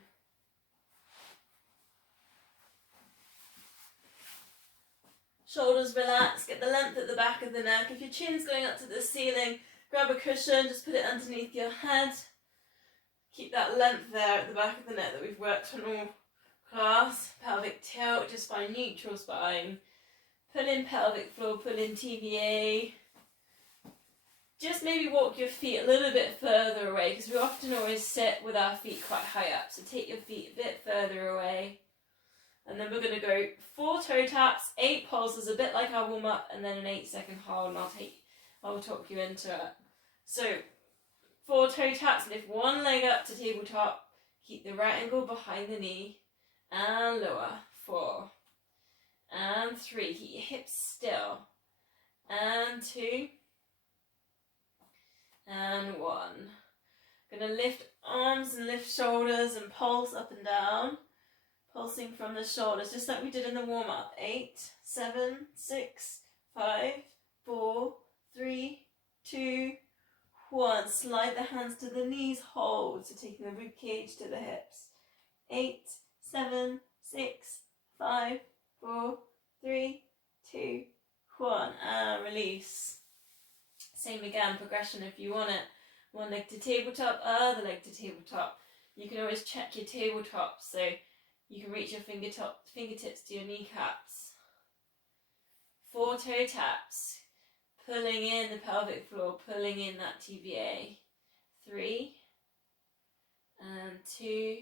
Shoulders relax, get the length at the back of the neck. If your chin's going up to the ceiling, grab a cushion, just put it underneath your head. Keep that length there at the back of the neck that we've worked on all class. Pelvic tilt, just find neutral spine. Pull in pelvic floor, pull in TVA. Just maybe walk your feet a little bit further away, because we often always sit with our feet quite high up. So take your feet a bit further away. And then we're going to go 4 toe taps, 8 pulses, a bit like our warm up, and then an 8-second hold, and I'll talk you into it. So 4 toe taps, lift one leg up to tabletop, keep the right ankle behind the knee, and lower. 4, and 3, keep your hips still, and 2, and 1. Going to lift arms and lift shoulders and pulse up and down. Pulsing from the shoulders, just like we did in the warm-up. 8, 7, 6, 5, 4, 3, 2, 1. Slide the hands to the knees, hold. So taking the rib cage to the hips. 8, 7, 6, 5, 4, 3, 2, 1. And release. Same again, progression if you want it. One leg to tabletop, other leg to tabletop. You can always check your tabletop, so you can reach your fingertips to your kneecaps. 4 toe taps. Pulling in the pelvic floor, pulling in that TBA. 3, and 2,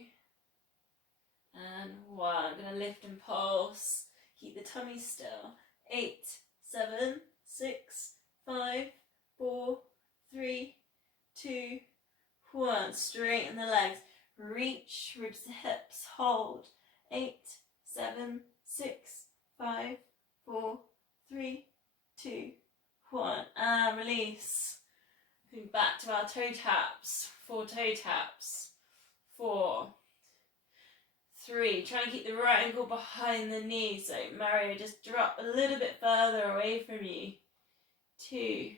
and 1. I'm going to lift and pulse. Keep the tummy still. 8, 7, 6, 5, 4, 3, 2, 1. Straighten the legs. Reach, ribs to hips, hold. 8, 7, 6, 5, 4, 3, 2, 1. And release. Moving back to our toe taps. 4 toe taps. 4, 3. Try and keep the right ankle behind the knee. So Mario, just drop a little bit further away from you. 2,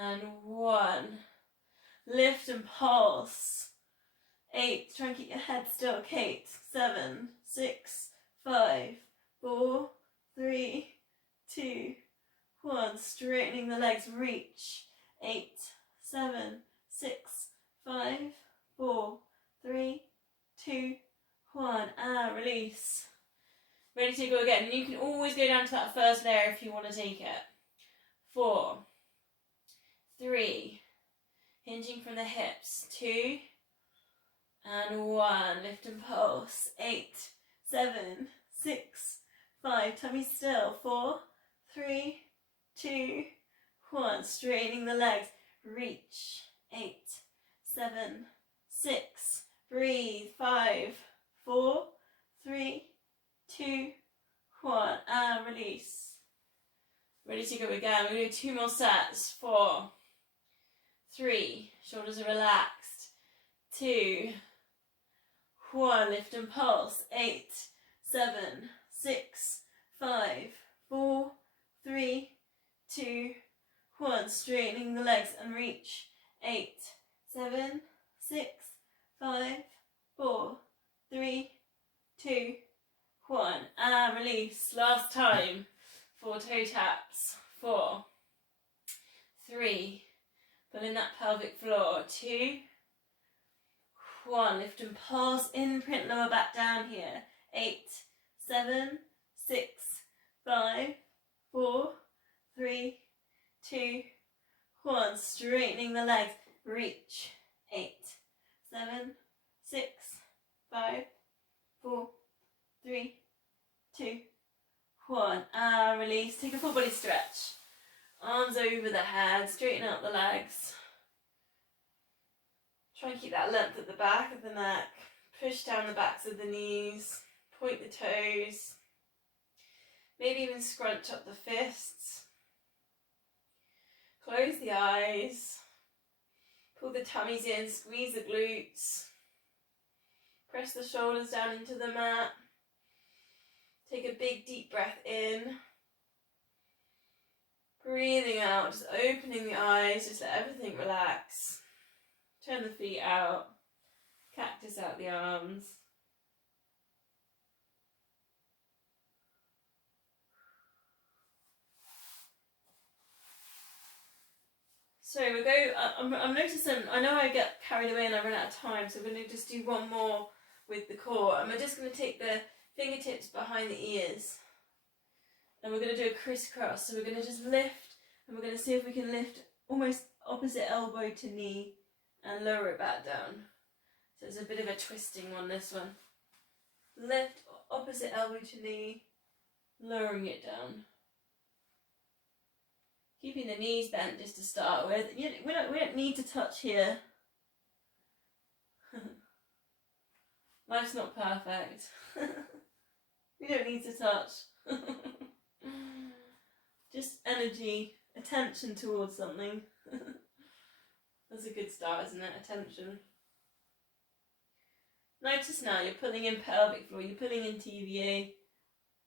and 1. Lift and pulse. 8, try and keep your head still, Kate. 7, 6, 5, 4, 3, 2, 1. Straightening the legs, reach. 8, 7, 6, 5, 4, 3, 2, 1, and release. Ready to go again. And you can always go down to that first layer if you want to take it. 4, 3, hinging from the hips. 2, and 1. Lift and pulse. 8, 7, 6, 5. Tummy still. 4, 3, 2, 1. Straightening the legs. Reach. 8, 7, 6. Breathe. 5, 4, 3, 2, 1. And release. Ready to go again. We're going to do 2 more sets. 4, 3. Shoulders are relaxed. 2, 1. Lift and pulse. 8, 7, 6, 5, 4, 3, 2, 1. Straightening the legs and reach. 8, 7, 6, 5, 4, 3, 2, 1. And release. Last time. 4 toe taps. 4, 3. Pulling that pelvic floor. 2, 1. Lift and pulse. Imprint lower back down here. 8, 7, 6, 5, 4, 3, 2, 1. Straightening the legs. Reach. 8, 7, 6, 5, 4, 3, 2, 1. And release. Take a full body stretch. Arms over the head. Straighten out the legs. Try and keep that length at the back of the neck. Push down the backs of the knees. Point the toes. Maybe even scrunch up the fists. Close the eyes. Pull the tummies in. Squeeze the glutes. Press the shoulders down into the mat. Take a big deep breath in. Breathing out. Just opening the eyes. Just let everything relax. Turn the feet out. Cactus out the arms. So we'll go, I'm noticing, I know I get carried away and I run out of time, so we're going to just do one more with the core. And we're just going to take the fingertips behind the ears. And we're going to do a crisscross. So we're going to just lift, and we're going to see if we can lift almost opposite elbow to knee and lower it back down. So it's a bit of a twisting one, this one. Lift opposite elbow to knee, lowering it down. Keeping the knees bent just to start with. We don't need to touch here. Life's not perfect. We don't need to touch. Just energy, attention towards something. That's a good start, isn't it? Attention. Notice now you're pulling in pelvic floor, you're pulling in TVA.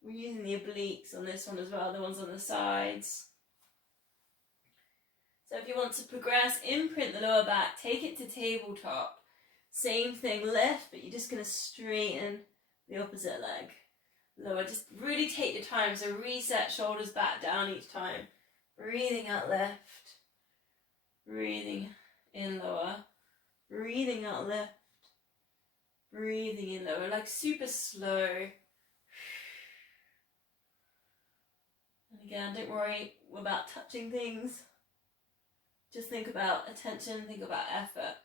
We're using the obliques on this one as well, the ones on the sides. So if you want to progress, imprint the lower back, take it to tabletop. Same thing, lift, but you're just going to straighten the opposite leg. Lower, just really take your time. So reset, shoulders back down each time. Breathing out left. Breathing in lower. Breathing out left. Breathing in lower, like super slow. And again, don't worry about touching things. Just think about attention, think about effort.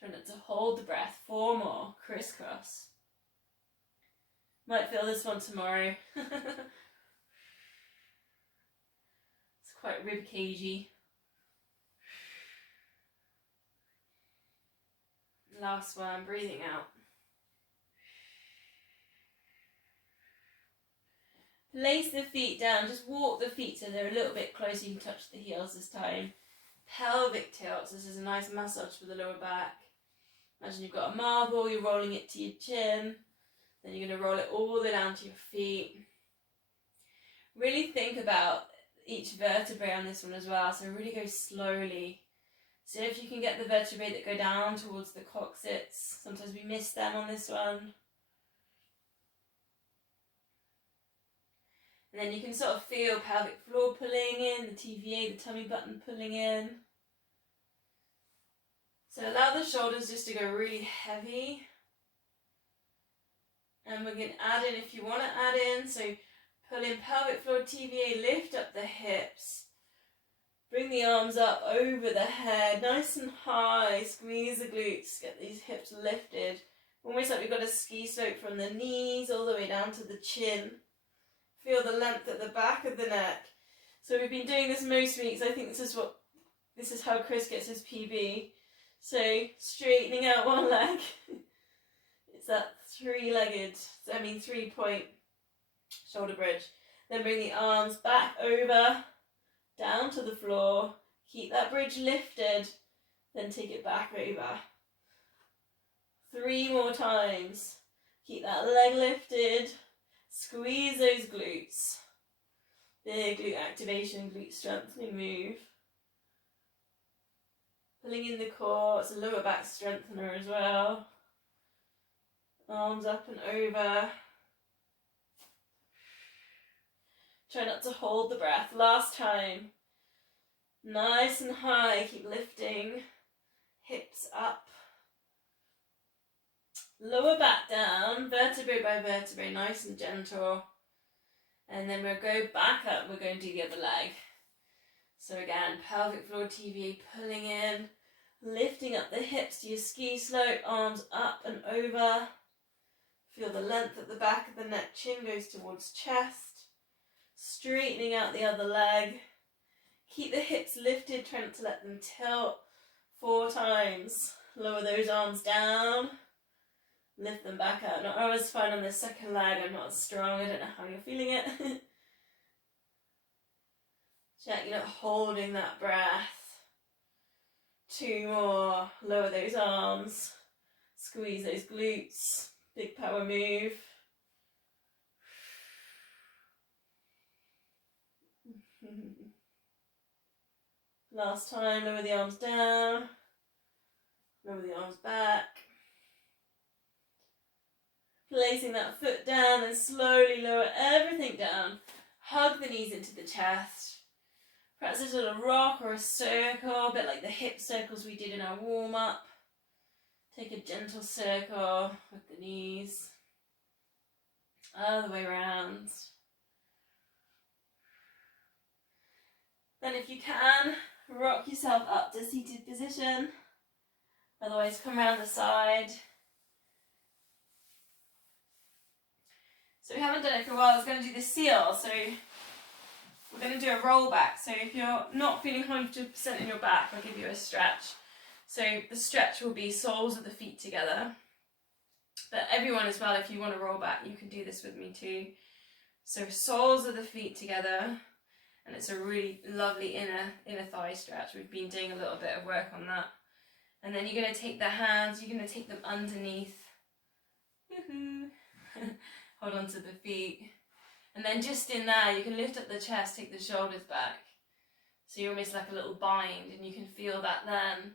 Try not to hold the breath. 4 more. Crisscross. Might feel this one tomorrow. It's quite rib cagey. Last one. Breathing out. Place the feet down, just walk the feet so they're a little bit closer, you can touch the heels this time. Pelvic tilt, so this is a nice massage for the lower back. Imagine you've got a marble, you're rolling it to your chin, then you're going to roll it all the way down to your feet. Really think about each vertebrae on this one as well, so really go slowly. So if you can get the vertebrae that go down towards the coccyx, sometimes we miss them on this one. And then you can sort of feel pelvic floor pulling in, the TVA, the tummy button pulling in. So allow the shoulders just to go really heavy. And we're going to add in, if you want to add in, so pull in pelvic floor TVA, lift up the hips. Bring the arms up over the head, nice and high, squeeze the glutes, get these hips lifted. Almost like we've got a ski slope from the knees all the way down to the chin. Feel the length at the back of the neck. So we've been doing this most weeks. I think this is how Chris gets his PB. So straightening out one leg. It's that three-point shoulder bridge. Then bring the arms back over, down to the floor. Keep that bridge lifted. Then take it back over. 3 more times. Keep that leg lifted. Squeeze those glutes. Big glute activation, glute strengthening move. Pulling in the core, it's a lower back strengthener as well. Arms up and over. Try not to hold the breath. Last time. Nice and high, keep lifting. Hips up. Lower back down, vertebrae by vertebrae, nice and gentle. And then we'll go back up, we're going to do the other leg. So again, pelvic floor TVA pulling in, lifting up the hips to your ski slope, arms up and over. Feel the length at the back of the neck, chin goes towards chest. Straightening out the other leg. Keep the hips lifted, try not to let them tilt. 4 times. Lower those arms down. Lift them back out. Now I always find on the second leg I'm not as strong. I don't know how you're feeling it. Check you're not holding that breath. 2 more. Lower those arms. Squeeze those glutes. Big power move. Last time, lower the arms down. Lower the arms back. Placing that foot down and slowly lower everything down. Hug the knees into the chest. Perhaps a little rock or a circle, a bit like the hip circles we did in our warm-up. Take a gentle circle with the knees. All the way around. Then if you can, rock yourself up to seated position. Otherwise come around the side. So we haven't done it for a while. I was going to do the seal. So we're going to do a roll back. So if you're not feeling 100% in your back, I'll give you a stretch. So the stretch will be soles of the feet together. But everyone as well, if you want to roll back, you can do this with me too. So soles of the feet together. And it's a really lovely inner thigh stretch. We've been doing a little bit of work on that. And then you're going to take the hands, you're going to take them underneath. Woohoo! Hold on to the feet. And then just in there, you can lift up the chest, take the shoulders back. So you're almost like a little bind, and you can feel that then.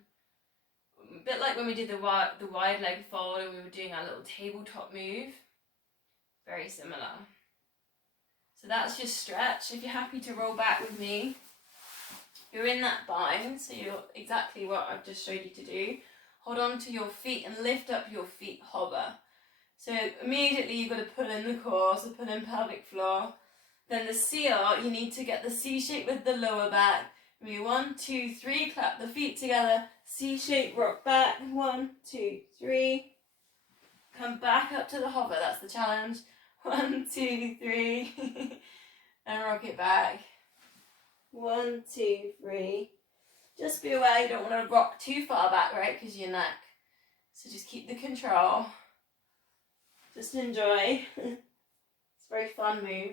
A bit like when we did the wide leg fold and we were doing our little tabletop move. Very similar. So that's your stretch. If you're happy to roll back with me, you're in that bind, so you're exactly what I've just showed you to do. Hold on to your feet and lift up your feet, hover. So immediately you've got to pull in the core, so pull in pelvic floor. Then the seal, you need to get the C shape with the lower back. Maybe 1, 2, 3, clap the feet together. C shape, rock back. 1, 2, 3. Come back up to the hover, that's the challenge. 1, 2, 3. And rock it back. 1, 2, 3. Just be aware you don't want to rock too far back, right, because of your neck. So just keep the control. Just enjoy. It's a very fun move.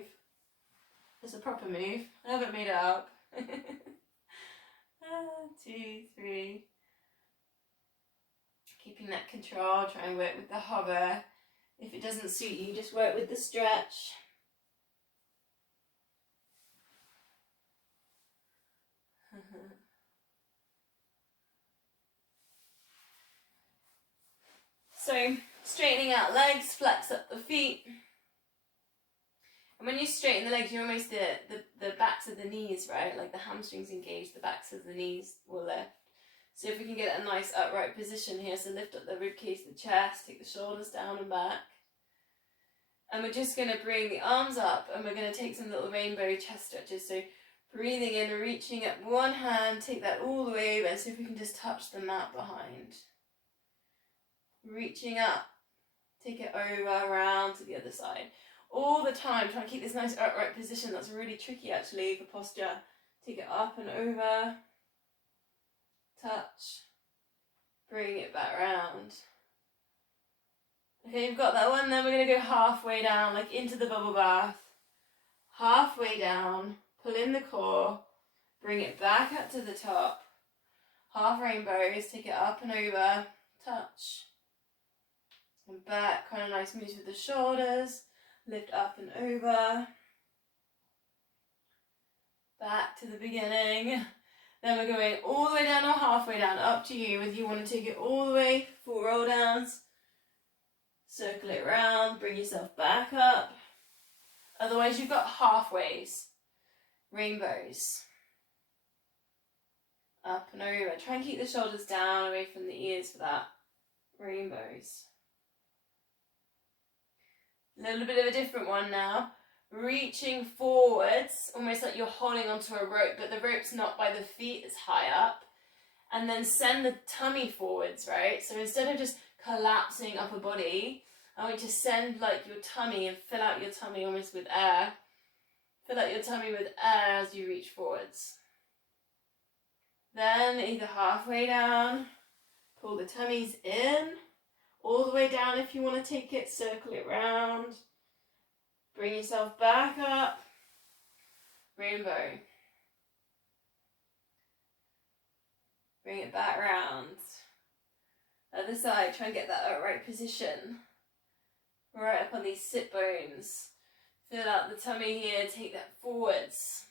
It's a proper move. I haven't made it up. 2, 3. Keeping that control. Try and work with the hover. If it doesn't suit you, just work with the stretch. So, straightening out legs, flex up the feet. And when you straighten the legs, you almost, the backs of the knees, right? Like the hamstrings engage, the backs of the knees will lift. So if we can get a nice upright position here, so lift up the rib cage, the chest, take the shoulders down and back. And we're just going to bring the arms up, and we're going to take some little rainbow chest stretches. So breathing in, reaching up one hand, take that all the way over, and see if we can just touch the mat behind. Reaching up, take it over, around to the other side. All the time, try and keep this nice upright position. That's really tricky actually for posture. Take it up and over, touch, bring it back round. Okay, you've got that one. Then we're going to go halfway down, like into the bubble bath. Halfway down, pull in the core, bring it back up to the top. Half rainbows, take it up and over, touch. And back, kind of nice moves with the shoulders. Lift up and over. Back to the beginning. Then we're going all the way down or halfway down, up to you. Whether you want to take it all the way, full roll downs. Circle it around, bring yourself back up. Otherwise you've got halfways. Rainbows. Up and over. Try and keep the shoulders down, away from the ears for that. Rainbows. A little bit of a different one now. Reaching forwards, almost like you're holding onto a rope, but the rope's not by the feet, it's high up. And then send the tummy forwards, right? So instead of just collapsing upper body, I want you to send like your tummy and fill out your tummy almost with air. Fill out your tummy with air as you reach forwards. Then either halfway down, pull the tummies in, all the way down if you want to take it, circle it round. Bring yourself back up. Rainbow. Bring it back round. Other side, try and get that upright position. Right up on these sit bones. Fill out the tummy here, take that forwards.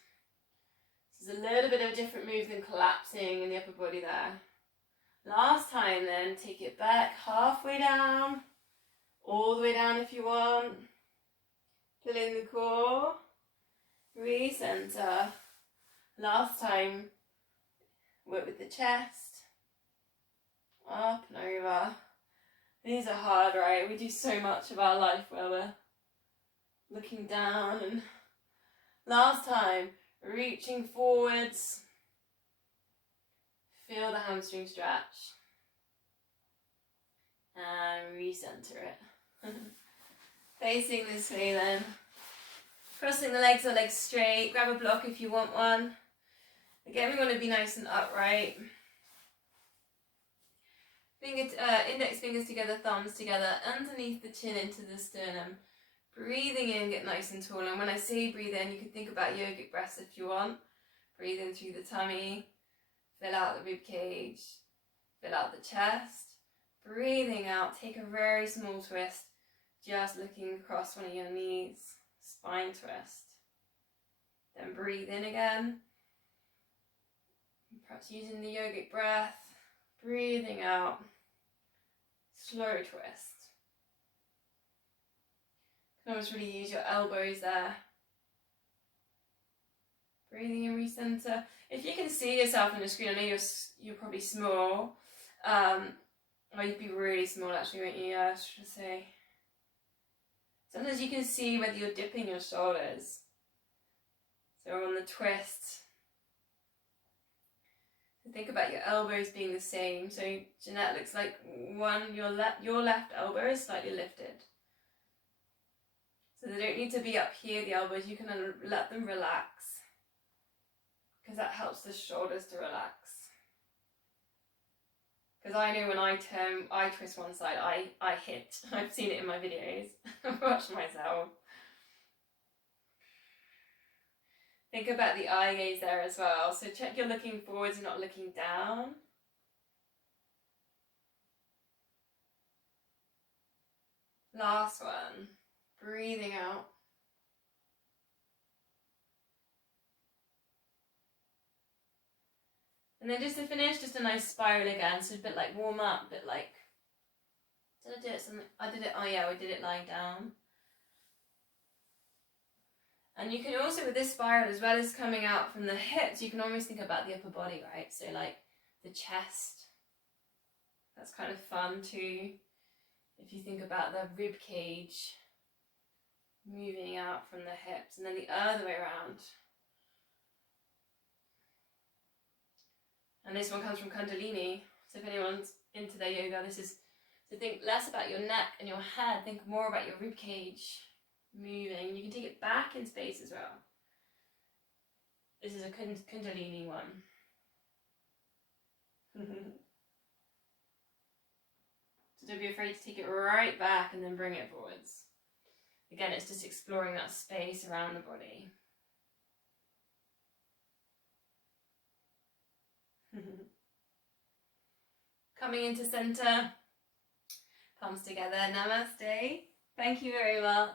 This is a little bit of a different move than collapsing in the upper body there. Last time then, take it back halfway down, all the way down if you want. Fill in the core, recenter. Last time, work with the chest, up and over. These are hard, right? We do so much of our life where we're looking down. And last time, reaching forwards. Feel the hamstring stretch. And recenter it. Facing this way then. Crossing the legs or legs straight. Grab a block if you want one. Again, we want to be nice and upright. Index fingers together, thumbs together, underneath the chin into the sternum. Breathing in, get nice and tall. And when I say breathe in, you can think about yogic breaths if you want. Breathe in through the tummy. Fill out the rib cage. Fill out the chest. Breathing out, take a very small twist. Just looking across one of your knees. Spine twist. Then breathe in again. Perhaps using the yogic breath. Breathing out. Slow twist. You can always really use your elbows there. Breathing in, recenter. If you can see yourself on the screen, I know you're probably small. Or you'd be really small actually, won't you? Yeah, I should say. Sometimes you can see whether you're dipping your shoulders. So on the twist. Think about your elbows being the same. So Jeanette, looks like your left elbow is slightly lifted. So they don't need to be up here, the elbows. You can let them relax. Because that helps the shoulders to relax. Because I know when I twist one side, I hit. I've seen it in my videos. I've watched myself. Think about the eye gaze there as well. So check you're looking forwards and not looking down. Last one. Breathing out. And then just to finish, just a nice spiral again. So a bit like warm up, a bit like, did I do it something? I did it, oh yeah, we did it lying down. And you can also, with this spiral, as well as coming out from the hips, you can almost think about the upper body, right? So like the chest, that's kind of fun too. If you think about the rib cage moving out from the hips, and then the other way around. And this one comes from Kundalini. So if anyone's into their yoga, this is, so think less about your neck and your head, think more about your rib cage moving. You can take it back in space as well. This is a Kundalini one. So don't be afraid to take it right back and then bring it forwards. Again, it's just exploring that space around the body. Coming into center, palms together, namaste. Thank you very much.